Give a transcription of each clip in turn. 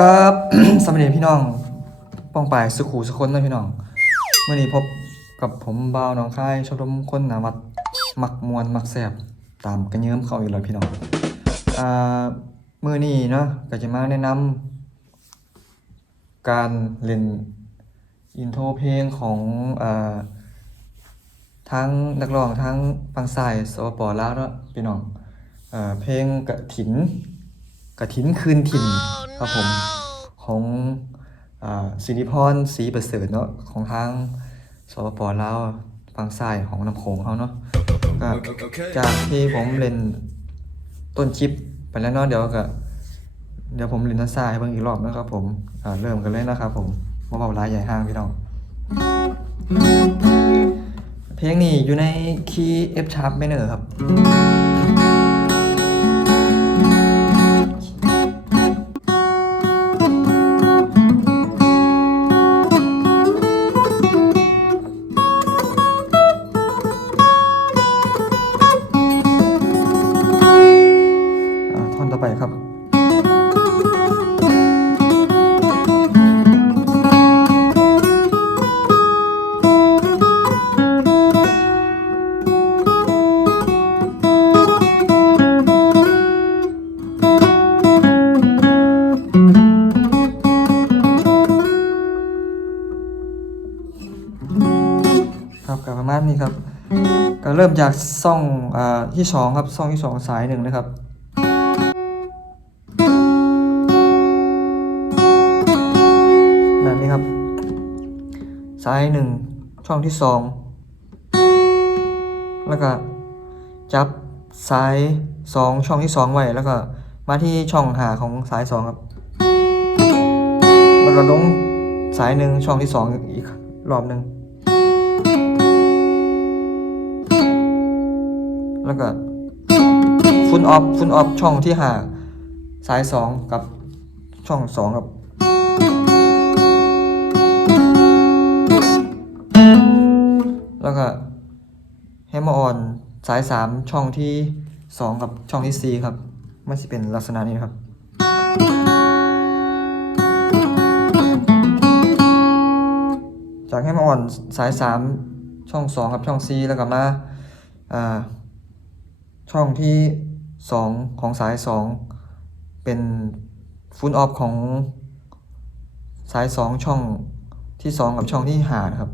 ครับสวัสดีพี่น้องป้องปายสุขูสุคนนะพี่น้องเมื่อนี้พบกับผมบ่าวหน้องค่ายชมรมคนหนาวัดมักมวนมักแสบตามกันเยิ้มเขาอีกแล้วพี่น้องอ่าเมื่อนี้เนาะก็จะมาแนะนำการเล่นอินโทรเพลงของอ่าทั้งนักร้องทั้งฟังสายสปปลาวเนาะพี่น้องเอเพลงกระถิน กระถินคืนถิ่นครับผมของอ่าสิริพรศรีประเสริฐเนาะของทางสปปลาวฝั่งซ้ายของน้ำโขงเขาเนาะก็จากที่ผมเล่นต้นคลิปไปแล้วเนาะเดี๋ยวก็เดี๋ยวผมเล่นด้านซ้ายให้เบิ่งอีกรอบนะครับผมอ่าเริ่มกันเลยนะครับผมมาเบาร้ายใหญ่ห้างพี่น้อง เพลงนี้อยู่ในคีย์ F sharp minor ครับ เริ่มจากซ่องอ่าที่สองครับซ่องที่สองสายหนึ่งนะครับแบบนี้ครับ สายหนึ่งช่องที่สองแล้วก็จับสายสองช่องที่สองไว้แล้วก็มาที่ช่องหาของสายสองครับแล้วก็ลงสายหนึ่งช่องที่สองอีกรอบหนึ่ง แล้วก็ฟุนออฟฟุนออฟช่องที่หาสายสองกับช่องสองกับแล้วก็แฮมเมอร์ออนสายสามช่องที่สองกับช่องที่สี่ครับมันจะเป็นลักษณะนี้ครับจากแฮมเมอร์ออนสายสามช่องสองกับช่องสี่แล้วก็มาอ่า ช่องที่สองของสายสองเป็นฟุตออฟของสายสองช่องที่สองกับช่องที่หานะครับ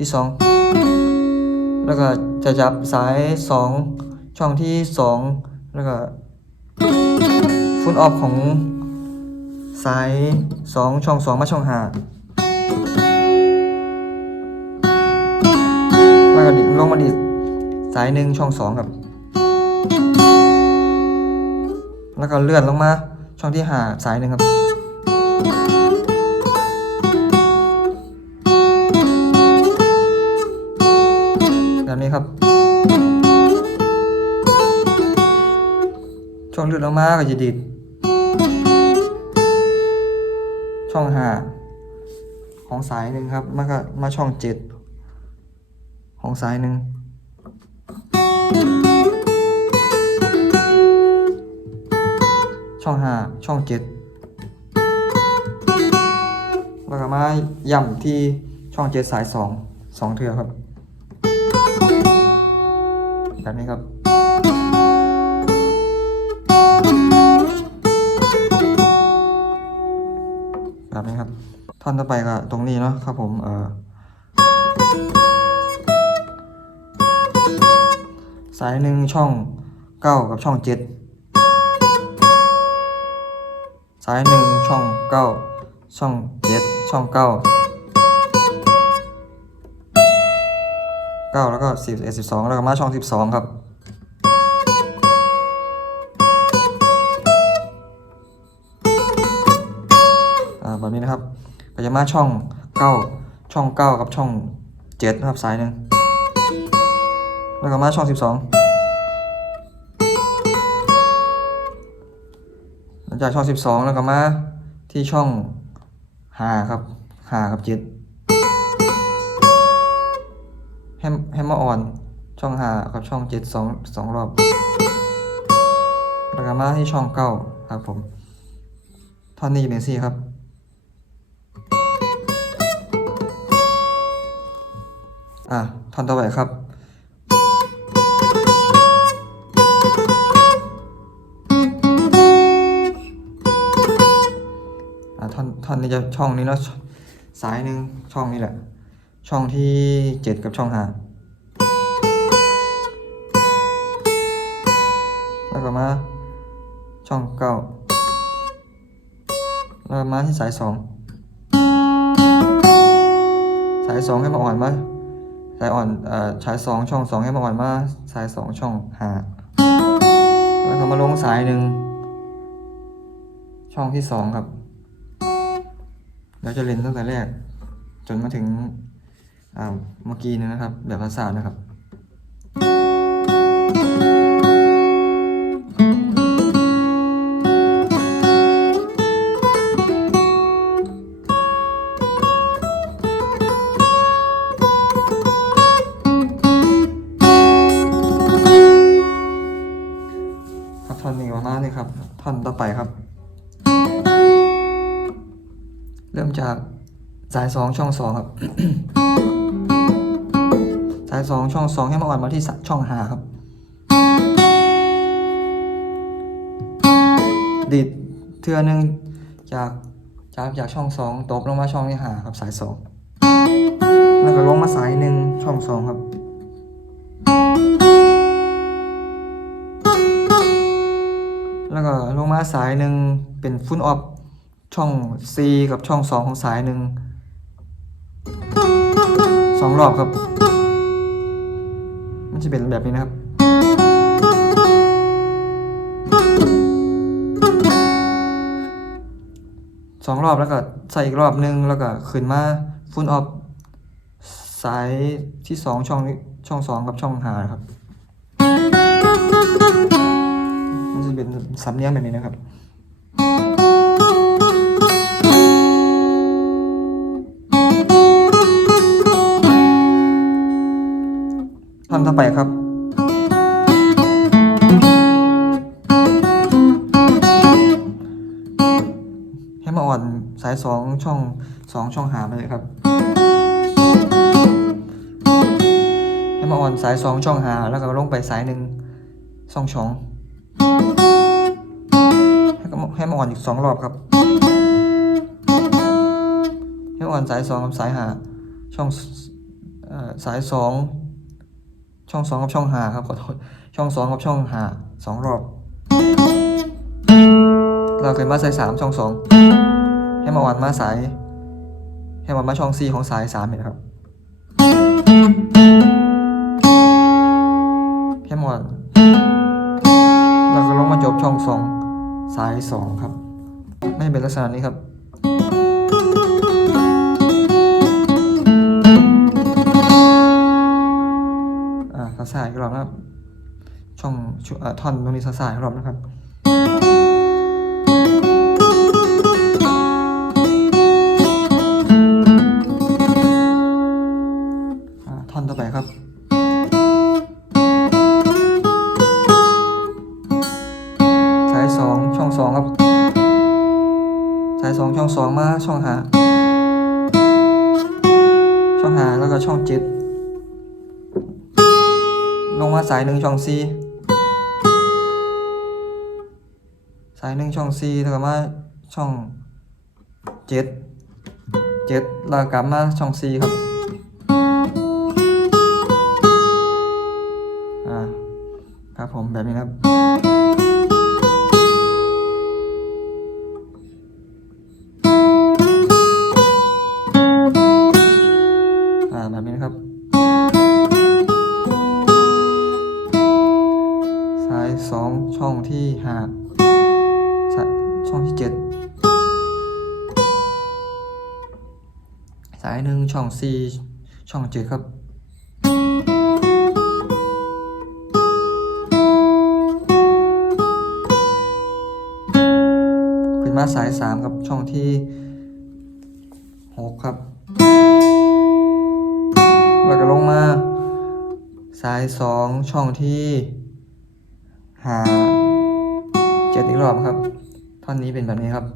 ที่สองแล้วก็จะจับสายสองช่องที่สองแล้วก็ฟุตออฟของสายสองช่องสองมาช่องห้าแล้วก็ดิลงมาดิสายหนึ่งช่องสองครับ แล้วก็เลื่อนลงมาช่องที่หาสายหนึ่งครับ แบบนี้ครับ ช่องเลื่อนลงมาก็จะดิดช่องห้าของสายหนึ่งครับมาก็มาช่องเจ็ดของซ้ายหนึ่งช่องห้าช่องเจ็ดแล้วก็มาย่ำที่ช่องเจ็ดสายสองสองเทือครับ แบบนี้ครับแบบนี้ครับ ท่อนต่อไปก็ตรงนี้เนาะครับผมเอ่อสายหนึ่งช่องเก้ากับช่องเจ็ดสายหนึ่งช่องเก้าช่องเจ็ดช่องเก้า 9 แล้วก็10 11 12 แล้วก็มาช่อง 12 ครับ แบบนี้นะครับ ก็จะมาช่อง 9 ช่อง 9 กับช่อง7นะครับสายหนึ่งแล้วก็มาช่อง 12 หลังจากช่อง 12 แล้วก็มาที่ช่อง5ครับ5กับ7 ให้ให้มาอ่อน ช่องห้ากับช่องเจ็ดสองสองรอบแล้วก็มาที่ช่องเก้าครับผมท่อนนี้เป็นสี่ครับ อะท่อนต่อไปครับอะท่อนท่อนนี้จะช่องนี้เนาะสายหนึ่งช่องนี้แหละ ช่องที่เจ็ดกับช่องห้าแล้วก็มา ช่องเก้าแล้วมาที่สายสองสายสองให้มาอ่อนมา สายอ่อนเอ่อสายสองช่องสองให้มาอ่อนมา สายสองช่องห้าแล้วก็มาลงสายหนึ่งช่องที่สองครับเราจะเล่นตั้งแต่แรก จนมาถึง เมื่อกี้นี้นะครับ แบบภาษานะครับครับท่อนนี้ประมาณนี้ครับ ท่อนต่อไปครับ เริ่มจากสายสองช่องสองครับายสองช่องสองให้มาอ่อนมาที่ช่องหาครับ ดีดเทือหนึ่งจากจากจากช่องสองตบลงมาช่องที่หาครับสายสองแล้วก็ลงมาสายหนึ่งช่องสองครับแล้วก็ลงมาสายหนึ่งเป็นฟุตออฟช่อง C กับช่อง 2 ของสายหนึ่งสองรอบครับ มันจะเป็นแบบนี้นะครับ สองรอบแล้วก็ใส่อีกรอบหนึงแล้วก็ขึ้นมาฟุตออฟสายที่สองช่องนี้ช่องสองกับช่องหาครับมันจะเป็นสำเนียงแบบนี้นะครับ ท่อนต่อไปครับ ให้มาอ่อนสายสองช่องสองช่องหามาเลยครับ ให้มาอ่อนสายสองช่องหาแล้วก็ลงไปสายหนึ่งสองช่องให้ให้มาอ่อนอีกสองรอบครับ ให้มาอ่อนสายสองกับสายหาช่องสายสอง ช่องสองกับช่องหาครับขอโทษช่องสองกับช่องหาสองรอบเราเคยมาสายสามช่องสองให้มาอ่อนมาสาย ให้มามาช่องซีของสายสามเห็นครับให้มาอ่อนแล้วก็ลงมาจบช่องสองสายสองครับ ไม่เป็นลักษณะนี้ครับ สายกรอบนะครับ ช่องอท่อนตรงนี้สายกรอบนะครับ สายหนึ่งช่องซีสายหนึ่งช่องซีแล้วก็มาช่องเจ็ดเจ็ดแล้วก็กลับมาช่องซีครับ นึ่งช่องเจ็ดครับขึ้นมาสายสามกับช่องที่หกครับ แล้วก็ลงมา สายสองช่องที่หาเจ็ดอีกรอบครับ ท่อนนี้เป็นแบบนี้ครับ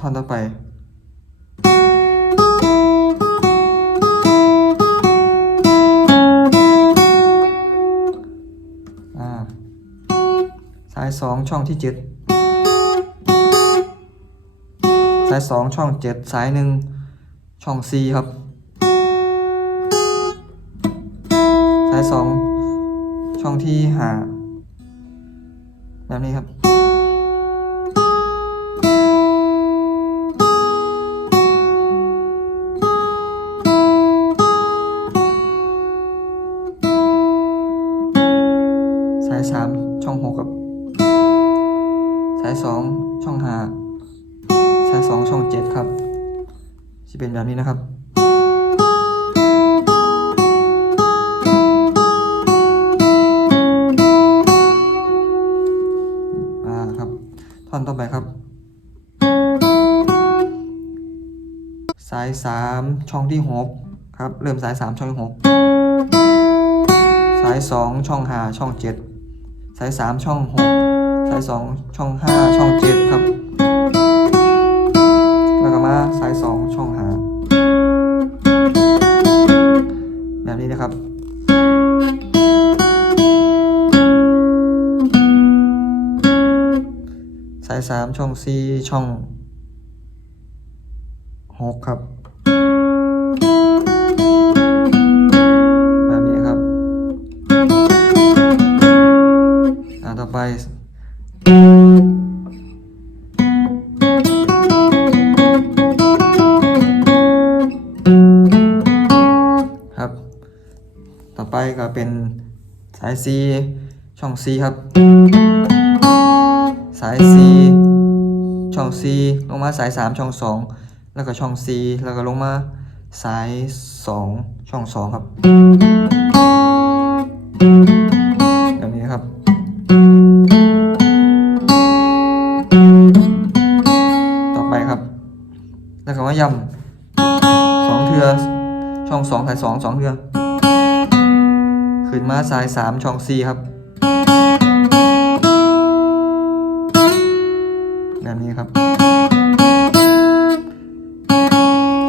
ท่อนต่อไปอ่าสายสองช่องที่เจ็ดสายสองช่องเจ็ดสายหนึ่งช่องซีครับ สายสองช่องที่หาแบบนี้ครับ ท่อนต่อไปครับ สายสามช่องที่หกครับ เริ่มสายสามช่องที่หกสายสองช่องหาช่องเจ็ดสายสามช่องหกสายสองช่องห้าช่องเจ็ดครับ ซี่ช่องหกครับแบบนี้ครับอ่าต่อไปครับต่อไปก็เป็นสาย C ช่อง C ครับ สาย C ช่อง C ลงมาสาย 3 ช่อง 2 แล้วก็ช่อง C แล้วก็ลงมาสาย 2 ช่อง 2 ครับแบบนี้ครับ ต่อไปครับ แล้วก็มาย่ำสองเทือช่องสองสายสองสองเทือขึ้นมาสายสามช่องสี่ครับ แบบนี้ครับ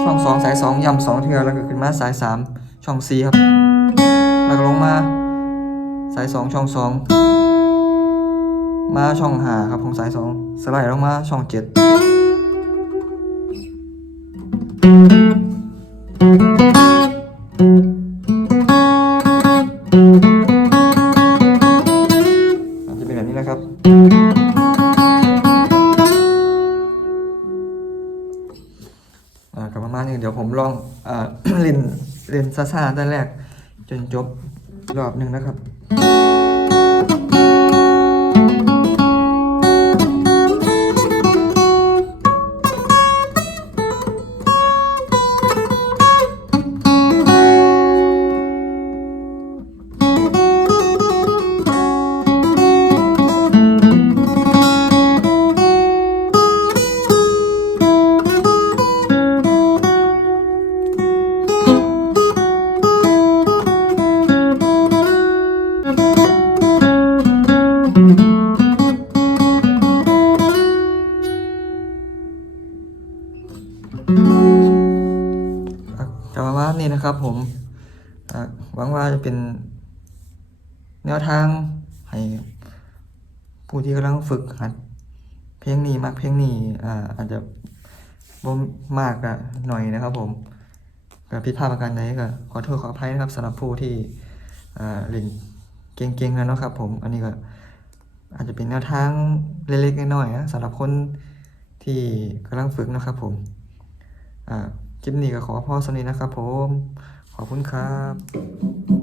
ช่องสองสายสองย่ำสองเทือแล้วก็ขึ้นมาสายสามช่องสี่ครับ แล้วก็ลงมา สายสองช่องสองมาช่องหาครับของสายสองสไลด์ลงมาช่องเจ็ดมัน ยวผมลองอ่าเล่นเล่นซ่าๆตั้งแรก จนจบรอบหนึ่งนะครับ นวทางให้ผู้ที่กำลังฝึกหัดเพลงนี้มากเพลงนี้อ่าอาจจะบ่มากอะหน่อยนะครับผมกับผิดพลาดประการใดก็ขอโทษขออภัยนะครับสำหรับผู้ที่อ่าเล่นเก่งๆแล้วเนาะครับผมอันนี้ก็อาจจะเป็นแนวทางเล็กๆน้อยๆนะสำหรับคนที่กำลังฝึกนะครับผมอ่าคลิปนี้ก็ขอพ่อสนิทนะครับผม ขอขอบคุณครับ